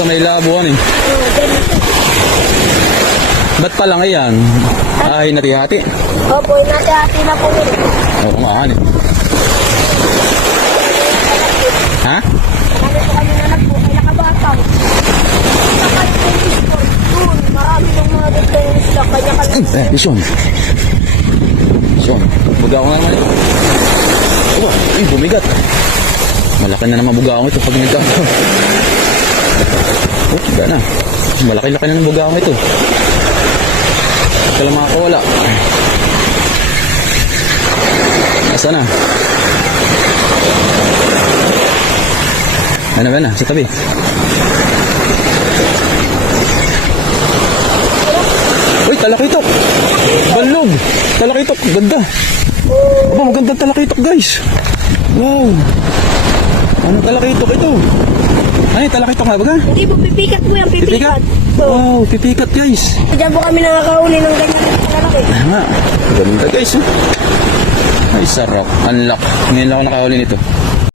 sa may labuan eh. Ba't pa lang yan? Ay, natihati. Opo, inati-hati na po yun. Oo nga, ano eh. Ha? Marami po kami na nagpo, ay nakabatang. Doon, marami ng mga details na kanya-kanya. Lison. Lison. Buga ko nga naman ito. Aba, ay, bumigat. Malaki na naman buga ko ito pag nagka. Oh, higa na. Malaki-laki na ng buga ko ito. Ito lang makakawala. Asa na? Ano ba na? Sa tabi. Uy, talakitok! Balog! Talakitok! Ganda! Aba, magandang talakitok, guys! Wow! Anong talakitok ito? Ay, talakitok nga ba? Hindi po, pipikat po yan, pipikat. Wow, pipikat, guys! Diyan po kami nakakauli ng ganyan kalalaki. Nga, ganda, guys. Ay, sarap. Unlock. Ngayon lang ako nakahuli nito.